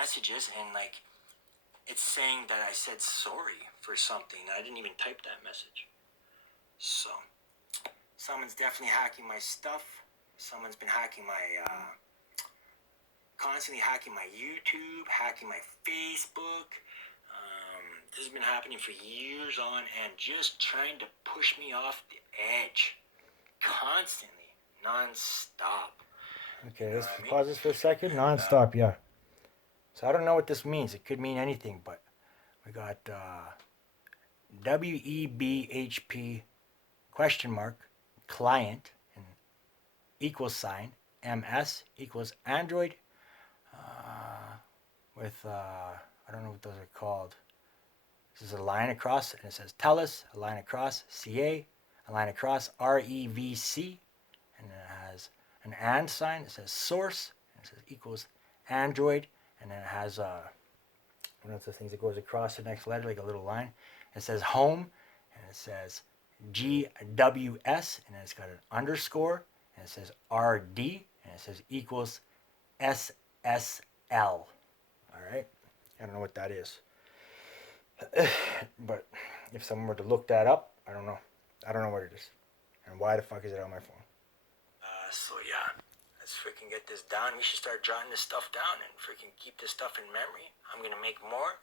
messages, and like it's saying that I said sorry for something. I didn't even type that message. So someone's definitely hacking my stuff. Someone's been hacking my constantly hacking my YouTube, hacking my Facebook. This has been happening for years on end, just trying to push me off the edge constantly, non-stop. Okay, let's pause this for a second. Non-stop, yeah. So I don't know what this means. It could mean anything, but we got WEBHP question mark client and equals sign MS equals Android with I don't know what those are called. This is a line across, and it says TELUS, a line across CA, a line across REVC, and it has an and sign. It says source, and it says equals Android, and then it has one of those things that goes across the next letter like a little line. It says home, and it says GWS, and then it's got an underscore, and it says RD, and it says equals SSL. All right, I don't know what that is. But if someone were to look that up, I don't know. I don't know what it is. And why the fuck is it on my phone? So yeah, let's freaking get this down. We should start jotting this stuff down and freaking keep this stuff in memory. I'm gonna make more.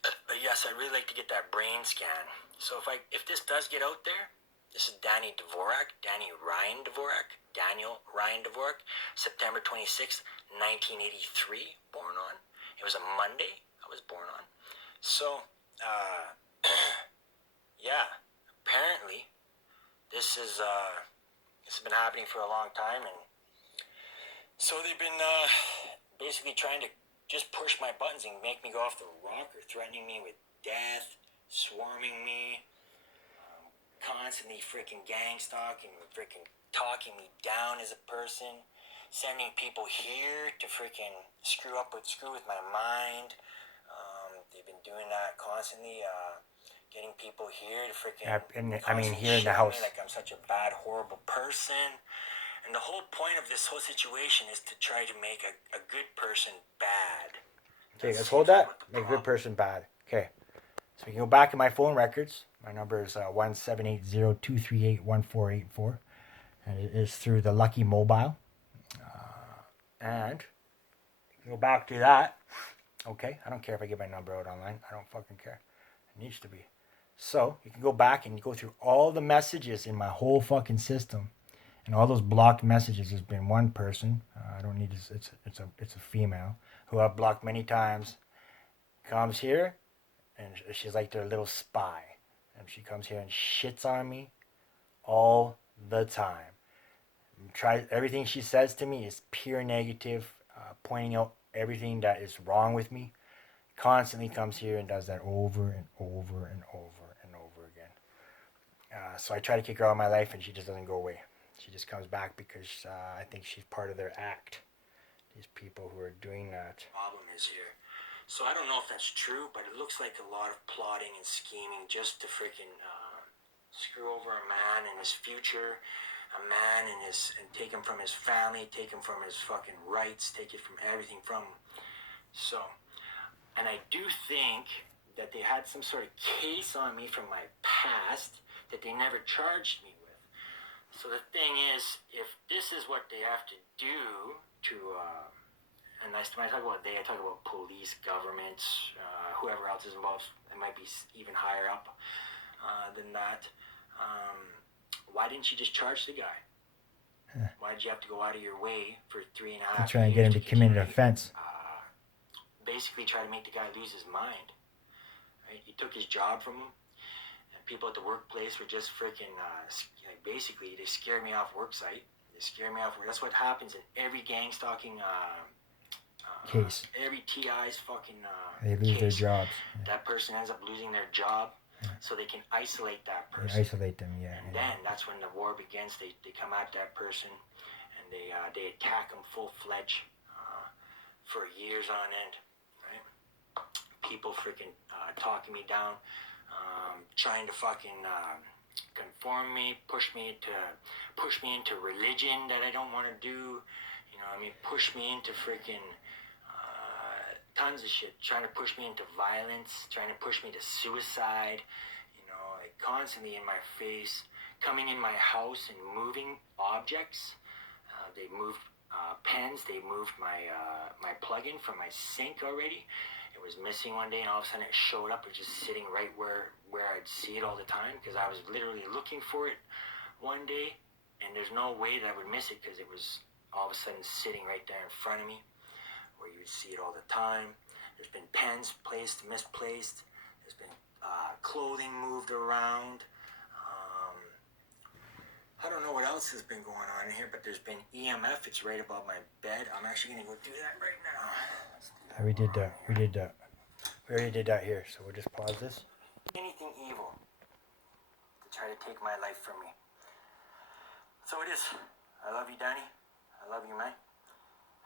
But yes, I'd really like to get that brain scan. So if this does get out there, this is Danny Ryan Dvorak, September 26th, 1983, born on. It was a Monday I was born on. So, yeah, apparently this has been happening for a long time, and so they've been basically trying to just push my buttons and make me go off the rocker, threatening me with death, swarming me, constantly freaking gang stalking, freaking talking me down as a person, sending people here to freaking screw with my mind. They've been doing that constantly, getting people here to freaking here in the house, like I'm such a bad, horrible person. And the whole point of this whole situation is to try to make a good person bad. Okay, let's hold that. Make a good person bad. Okay. So we can go back in my phone records. My number is 1-780-238-1484. And it is through the Lucky Mobile. And you can go back to that. Okay, I don't care if I give my number out online. I don't fucking care. It needs to be. So you can go back and go through all the messages in my whole fucking system, and all those blocked messages. There's been one person. I don't need this. It's a female who I've blocked many times. Comes here, and she's like their little spy, and she comes here and shits on me all the time. Everything she says to me is pure negative, pointing out everything that is wrong with me. Constantly comes here and does that over and over and over and over again. So I try to kick her out of my life, and she just doesn't go away. She just comes back because I think she's part of their act. These people who are doing that. Problem is here. So I don't know if that's true, but it looks like a lot of plotting and scheming just to freaking screw over a man and his future. A man and take him from his family, take him from his fucking rights, take it from everything from him. So, and I do think that they had some sort of case on me from my past that they never charged me with. So the thing is, if this is what they have to do to, and when I talk about they, I talk about police, governments, whoever else is involved, it might be even higher up than that. Why didn't you just charge the guy? Why did you have to go out of your way for 3.5 years to try and get him to commit an offense? Basically try to make the guy lose his mind. Right? You took his job from him, and people at the workplace were just freaking, basically, they scared me off work site. They scared me off work. That's what happens in every gang stalking case. Every TI's fucking they lose case. Their jobs. That person ends up losing their job. So they can isolate that person. They isolate them, yeah. And then that's when the war begins. They come at that person, and they attack them full-fledged for years on end, right? People freaking talking me down, trying to fucking conform me, push me into religion that I don't want to do. You know what I mean? Push me into freaking tons of shit, trying to push me into violence, trying to push me to suicide, you know, like constantly in my face, coming in my house and moving objects. They moved pens. They moved my plug-in from my sink already. It was missing one day, and all of a sudden it showed up. It was just sitting right where I'd see it all the time, because I was literally looking for it one day, and there's no way that I would miss it, because it was all of a sudden sitting right there in front of me, where you would see it all the time. There's been pens placed, misplaced. There's been clothing moved around. I don't know what else has been going on in here, but there's been EMF. It's right above my bed. I'm actually going to go do that right now. We did that. We did that. We already did that here, so we'll just pause this. Anything evil to try to take my life from me. So it is. I love you, Danny. I love you, man.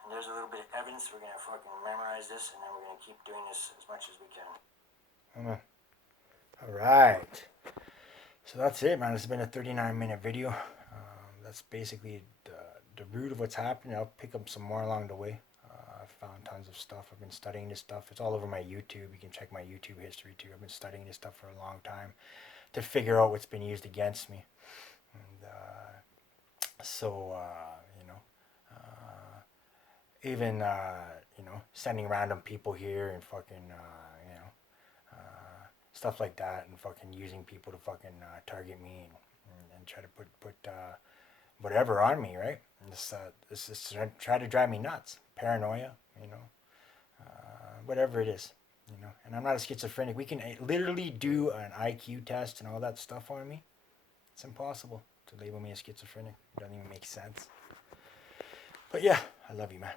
And there's a little bit of evidence. We're going to fucking memorize this, and then we're going to keep doing this as much as we can. All right. So that's it, man. This has been a 39-minute video. That's basically the root of what's happening. I'll pick up some more along the way. I've found tons of stuff. I've been studying this stuff. It's all over my YouTube. You can check my YouTube history too. I've been studying this stuff for a long time to figure out what's been used against me. And even sending random people here and fucking stuff like that, and fucking using people to fucking target me and try to put whatever on me, right? And this is try to drive me nuts, paranoia, whatever it is, And I'm not a schizophrenic. We can literally do an IQ test and all that stuff on me. It's impossible to label me a schizophrenic. It doesn't even make sense. But yeah, I love you, man.